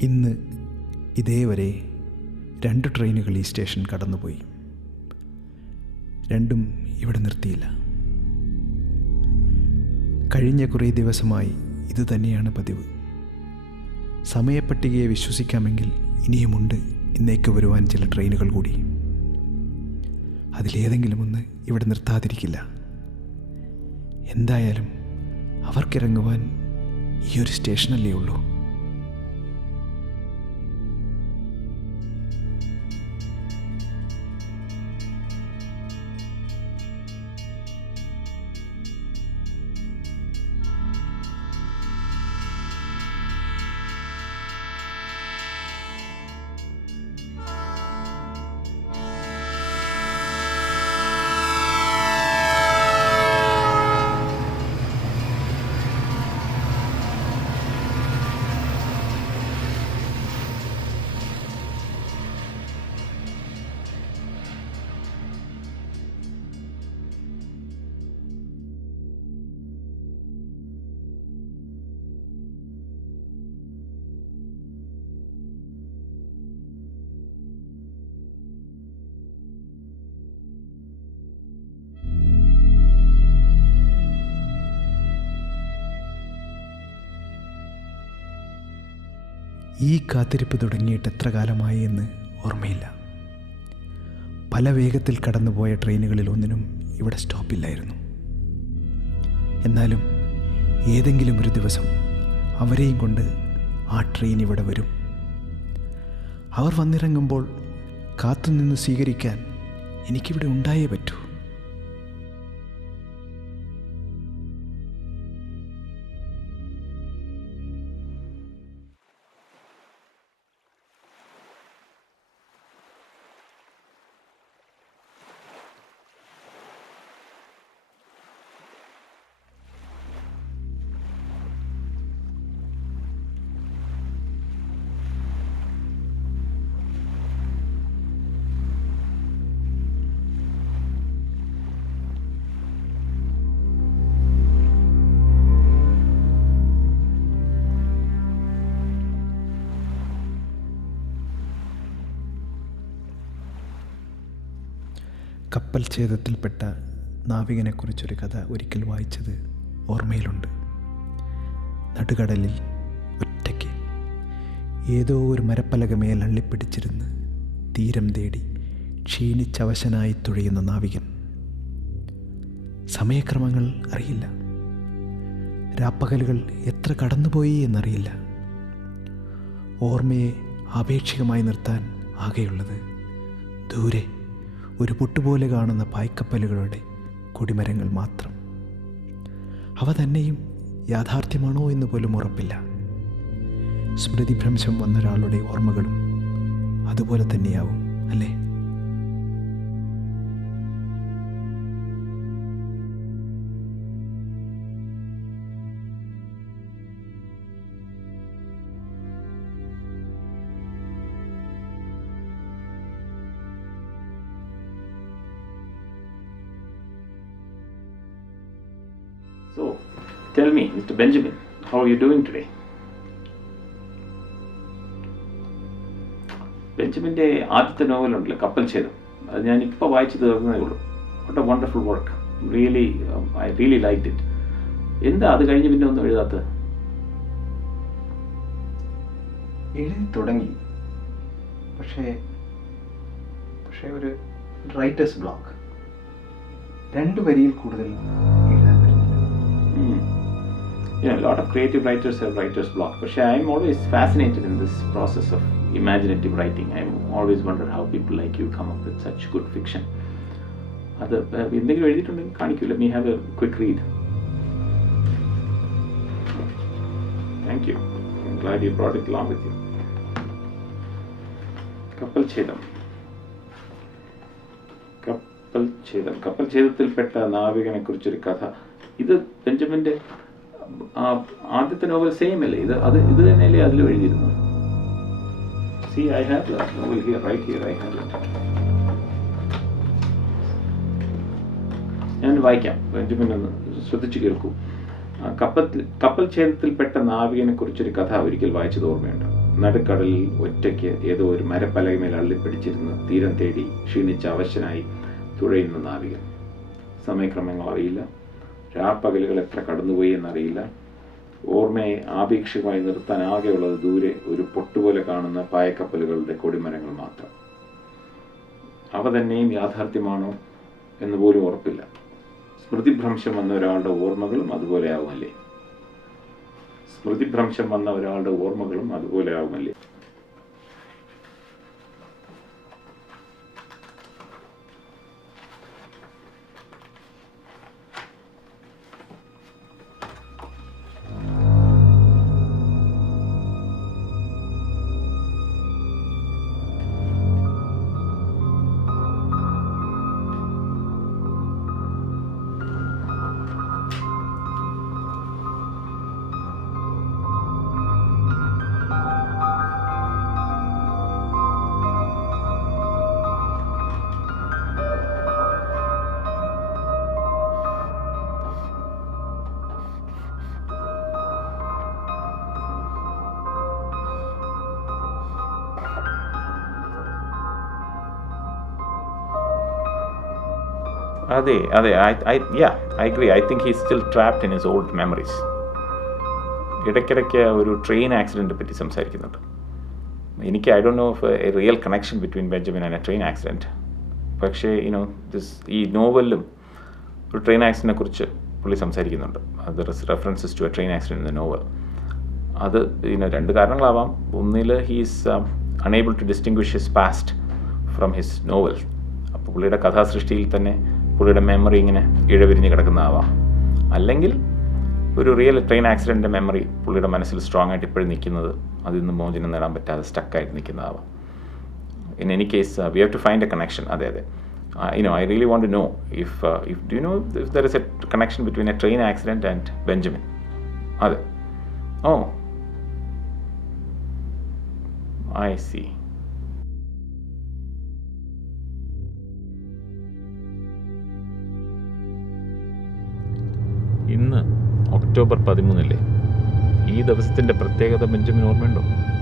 ഇന്ന് ഇതേവരെ 2 ട്രെയിനുകൾ ഈ സ്റ്റേഷൻ കടന്നുപോയി. രണ്ടും ഇവിടെ നിർത്തിയില്ല. കഴിഞ്ഞ കുറേ ദിവസമായി ഇതുതന്നെയാണ് പതിവ്. സമയപ്പട്ടികയെ വിശ്വസിക്കാമെങ്കിൽ ഇനിയുമുണ്ട് ഇന്നേക്ക് വരുവാൻ ചില ട്രെയിനുകൾ കൂടി. അതിലേതെങ്കിലും ഒന്ന് ഇവിടെ നിർത്താതിരിക്കില്ല. എന്തായാലും അവർക്കിറങ്ങുവാൻ ഈ ഒരു സ്റ്റേഷനല്ലേ ഉള്ളൂ. ഈ കാത്തിരിപ്പ് തുടങ്ങിയിട്ട് എത്ര കാലമായി എന്ന് ഓർമ്മയില്ല. പല വേഗത്തിൽ കടന്നുപോയ ട്രെയിനുകളിൽ ഒന്നിനും ഇവിടെ സ്റ്റോപ്പില്ലായിരുന്നു. എന്നാലും ഏതെങ്കിലും ഒരു ദിവസം അവരെയും കൊണ്ട് ആ ട്രെയിൻ ഇവിടെ വരും. അവർ വന്നിറങ്ങുമ്പോൾ കാത്തുനിന്ന് സ്വീകരിക്കാൻ എനിക്കിവിടെ ഉണ്ടായേ പറ്റൂ. കപ്പൽ ഛേദത്തിൽപ്പെട്ട നാവികനെക്കുറിച്ചൊരു കഥ ഒരിക്കൽ വായിച്ചത് ഓർമ്മയിലുണ്ട്. നടുകടലിൽ ഒറ്റയ്ക്ക് ഏതോ ഒരു മരപ്പലകമേൽ അള്ളിപ്പിടിച്ചിരുന്ന് തീരം തേടി ക്ഷീണിച്ചവശനായി തുഴയുന്ന നാവികൻ. സമയക്രമങ്ങൾ അറിയില്ല. രാപ്പകലുകൾ എത്ര കടന്നുപോയി എന്നറിയില്ല. ഓർമ്മയെ ആപേക്ഷികമായി നിർത്താൻ ആകെയുള്ളത് ദൂരെ ഒരു പൊട്ടുപോലെ കാണുന്ന പായ്ക്കപ്പലുകളുടെ കൊടിമരങ്ങൾ മാത്രം. അവ തന്നെയും യാഥാർത്ഥ്യമാണോ എന്ന് പോലും ഉറപ്പില്ല. സ്മൃതിഭ്രംശം വന്നൊരാളുടെ ഓർമ്മകളും അതുപോലെ തന്നെയാവും അല്ലേ? So, tell me, Mr. Benjamin, how are you doing today? ബെഞ്ചമിൻ്റെ ആദ്യത്തെ നോവലുണ്ടല്ലോ കപ്പൽ ഛേദം, അത് ഞാനിപ്പോൾ വായിച്ചു തീർന്നതേ ഉള്ളൂ. What A wonderful work. Really I really liked it. എന്താ അത് കഴിഞ്ഞ് പിന്നെ ഒന്നും എഴുതാത്തത്? എഴുതി തുടങ്ങി, പക്ഷേ ഒരു റൈറ്റേഴ്സ് ബ്ലോക്ക്. 2 വരിയിൽ കൂടുതൽ എഴുതാൻ പറ്റില്ല. You know, a lot of creative writers have writer's block. But I'm always fascinated in this process of imaginative writing. I always wonder how people like you come up with such good fiction. അത് എന്തെങ്കിലും എഴുതിയിട്ടുണ്ടെങ്കിൽ കാണിക്കൂ. Let me have a quick read. Thank you. I'm glad you brought it along with you. കപ്പൽ ഛേദം. കപ്പൽ ഛേദത്തിൽപ്പെട്ട നാവികനെ കുറിച്ചൊരു കഥ. ഇത് ബെഞ്ചമിൻ്റെ ആദ്യത്തെ novel same അല്ലേ? ഇത് തന്നെയല്ലേ അതിലും എഴുതിയിരുന്നത്? See, I have the novel here, right here, I have it. ഞാൻ വായിക്കാം, ബെഞ്ചമിൻ ഒന്ന് ശ്രദ്ധിച്ചു കേൾക്കൂ. കപ്പൽ ഛേദത്തിൽപ്പെട്ട നാവികനെ കുറിച്ചൊരു കഥ ഒരിക്കൽ വായിച്ചത് ഓർമ്മയുണ്ട്. നടുക്കടലിൽ ഒറ്റയ്ക്ക് ഏതോ ഒരു മരപ്പലകമേൽ അള്ളിപ്പിടിച്ചിരുന്ന് തീരം തേടി ക്ഷീണിച്ച അവശനായി തുഴയുന്ന നാവികൻ. സമയക്രമങ്ങൾ അറിയില്ല, രാപ്പകലുകൾ എത്ര കടന്നുപോയി എന്നറിയില്ല. ഓർമ്മയെ ആപേക്ഷികമായി നിർത്താൻ ആകെയുള്ളത് ദൂരെ ഒരു പൊട്ടുപോലെ കാണുന്ന പായക്കപ്പലുകളുടെ കൊടിമരങ്ങൾ മാത്രം. അവ തന്നെയും യാഥാർത്ഥ്യമാണോ എന്ന് പോലും ഉറപ്പില്ല. സ്മൃതിഭ്രംശം വന്ന ഒരാളുടെ ഓർമ്മകളും അതുപോലെ ആവുമല്ലേ? സ്മൃതിഭ്രംശം വന്ന ഒരാളുടെ ഓർമ്മകളും അതുപോലെ ആവുമല്ലേ? അതെ, I agree. I think he's still trapped in his old memories. ഇടയ്ക്കിടയ്ക്ക് ഒരു ട്രെയിൻ ആക്സിഡൻറ്റ് പറ്റി സംസാരിക്കുന്നുണ്ട്. എനിക്ക് I don't know of A real connection between Benjamin and A train accident. പക്ഷേ ഈ നോവലിലും ഒരു ട്രെയിൻ ആക്സിഡൻറ്റിനെ കുറിച്ച് പുള്ളി സംസാരിക്കുന്നുണ്ട്. അത് references to A train accident in the novel. അത് രണ്ട് കാരണങ്ങളാവാം. ഒന്നിൽ he's unable to distinguish his past from his novel. അപ്പോൾ പുള്ളിയുടെ കഥാസൃഷ്ടിയിൽ തന്നെ പുള്ളിയുടെ മെമ്മറി ഇങ്ങനെ ഇഴവിരിഞ്ഞ് കിടക്കുന്നതാവാം. അല്ലെങ്കിൽ ഒരു റിയൽ ട്രെയിൻ ആക്സിഡൻറ്റിൻ്റെ മെമ്മറി പുള്ളിയുടെ മനസ്സിൽ സ്ട്രോങ് ആയിട്ട് ഇപ്പോഴും നിൽക്കുന്നത്, അതിൽ നിന്ന് മോചനം നേടാൻ പറ്റാതെ സ്റ്റക്കായിട്ട് നിൽക്കുന്നതാവാം. In any case we have to find A connection. അതെ, I really want to know if do you know if there is a connection between a train accident and Benjamin? അതെ. Oh, I see. ഇന്ന് October 13 ഈ ദിവസത്തിൻ്റെ പ്രത്യേകത Benjamin ഓർമ്മയുണ്ടോ?